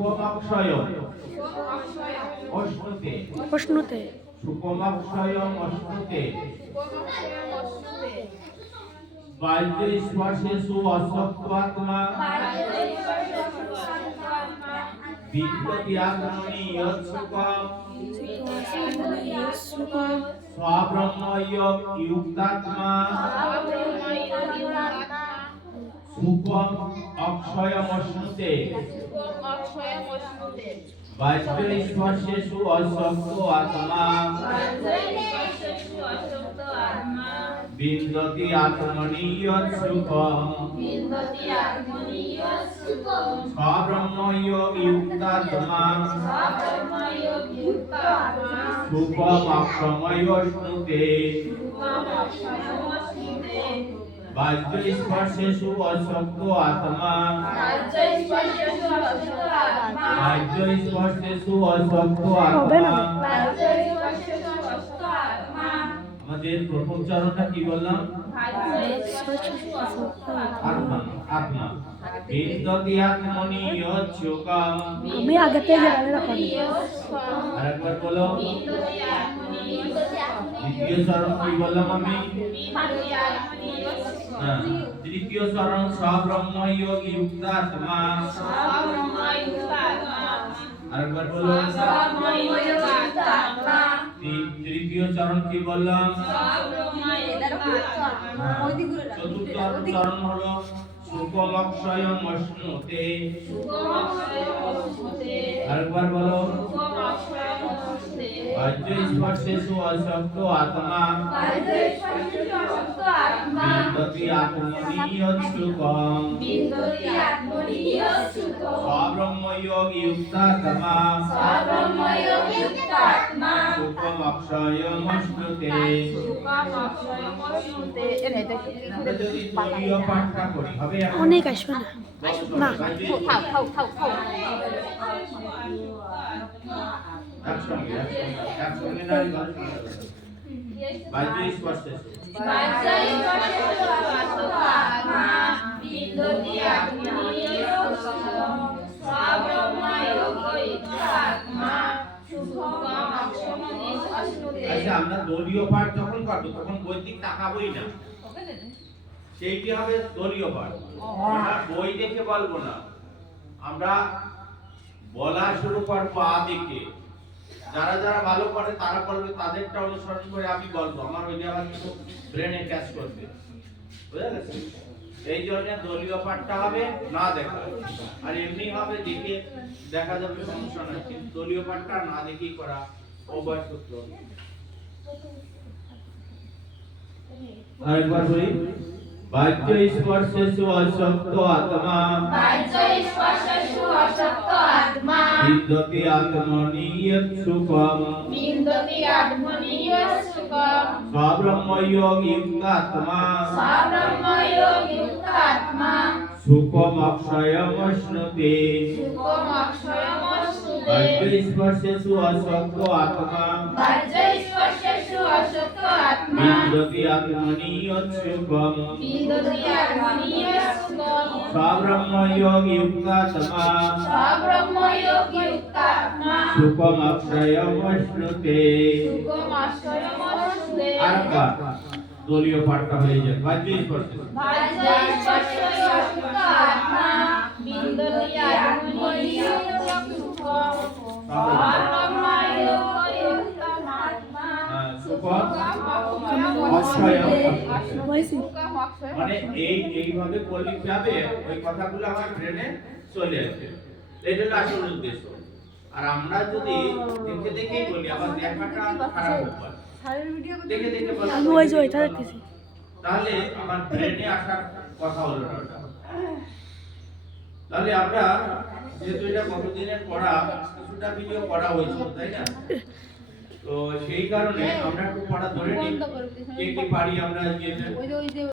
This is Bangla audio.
সুকমাক্ষয় অশ্নুতে। প্রশ্নতে সুকমাক্ষয় অশ্নুতে। বাহ্য স্পর্শেষু অসত্ত্বাত্মা বিদ্যতি আত্মনি ইয়ৎসুকম। সুকম অক্ষয়মশ্নুতে বাহ্য স্পর্শেষু অসত্ত্ব আত্মা। বিন্দতি আত্মনি ইয়ৎসুকম স্বব্রহ্ময় ইয়ুক্তাত্মা সুকম অক্ষময়শ্নুতে বাহ্য স্পর্শেষু অসত্ত্ব আত্মা। বাহ্য স্পর্শেষু অসত্ত্ব হবে না। আত্মা আমাদের প্রথম চরণটা কি বললাম আত্মা আত্মা আমি আগেতে জানালে রাখি। আরেকবার বলো। দ্বিতীয় চরণ কি বললাম আমি হ্যাঁ, তৃতীয় চরণ সব্রহ্ম যোগী যুক্তাত্মা আরেকবার বলো। তৃতীয় চরণ কি বললাম হ্যাঁ, চতুর্থ চরণ হলো সুকলক্ষয়ম অশ্নুতে আরেকবার বলো বাহ্য স্পর্শেষু অসক্ত আত্মা বিন্দতি আত্মনিয়ৎসুকম সব্রহ্মযোগী যুক্তাত্মা অশ্নুতে যদি পাঠটা করি হবে? অনেক আসবে না। আচ্ছা আমরা দলীয় পাঠ যখন করব তখন বৈদিক তাকাবোই না। সেইটি হবে দলীয় পাঠ। আমরা বই দেখে বলব না। আমরা বলা শুরু করব আ দেখে যারা যারা ভালো করে তারা বলবে তাদেরটা অনুসরণ করে আমি বলব। আমার ওই আবার কিন্তু ব্রেনে ক্যাচ করবে। বুঝা এই জন্য দলীয় পাঠটা হবে না দেখা। আর এমনি হবে দেখে দেখা যাবে, সমস্যা নাই। কিন্তু দলীয় পাঠটা না দেখেই করা অভ্যাস করতে হবে। আরেকবার বলি বাহ্য স্পর্শেষু অসক্ত আত্মা। বিদ্যতি আত্মনিয়ত সুখম সব্রহ্মযোগী আত্মা। সুখম অক্ষয়ম অশ্নুতে। বাহ্য স্পর্শেষু অসক্ত আত্মা। বিদ্যতি আত্মনিয়ত সুখম সব্রহ্মযোগী আত্মা। সুখম অক্ষয়ম অশ্নুতে। দলীয় পাঠটা হয়ে যায় মানে এই এইভাবে করলে কি হবে? ওই কথাগুলো আমার ব্রেনে চলে আসবে। এটা হলো আসল উদ্দেশ্য। আর আমরা যদি দেখে দেখেই বলি আবার দেখাটা খারাপ দেখে দেখে বলা। আমি ওই যে ওইটা দেখতেছি। তাহলে আমার ব্রেনে আসার কথা হলো না। তাহলে আমরা যেহেতু এটা কতদিনের পড়া কিছুটা ভিডিও করা হয়েছিল তাই না? তো সেই কারণে আমরা একটু পড়া ধরে নিই। কে কে পারি আমরা যে